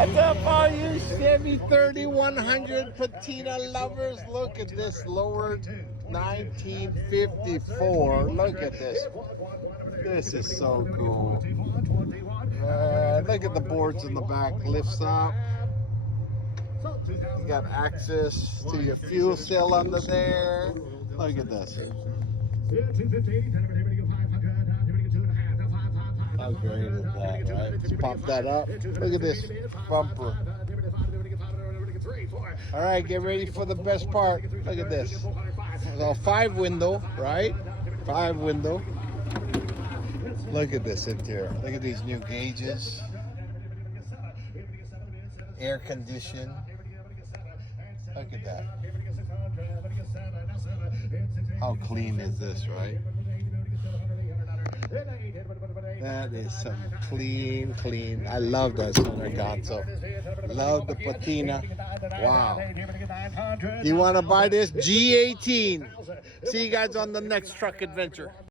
What's up, all you Chevy 3100 patina lovers? Look at this lowered 1954. Look at this. This is so cool. Look at the boards in the back. Lifts up. You got access to your fuel cell under there. Look at this. How great is that, right? Let's pop that up. Look at this bumper. All right, get ready for the best part. Look at this. So 5 window, right? 5 window. Look at this interior. Look at these new gauges. Air conditioned. Look at that. How clean is this, right? That is some clean. I love that center console. Love the patina. Wow. You want to buy this? G18. See you guys on the next truck adventure.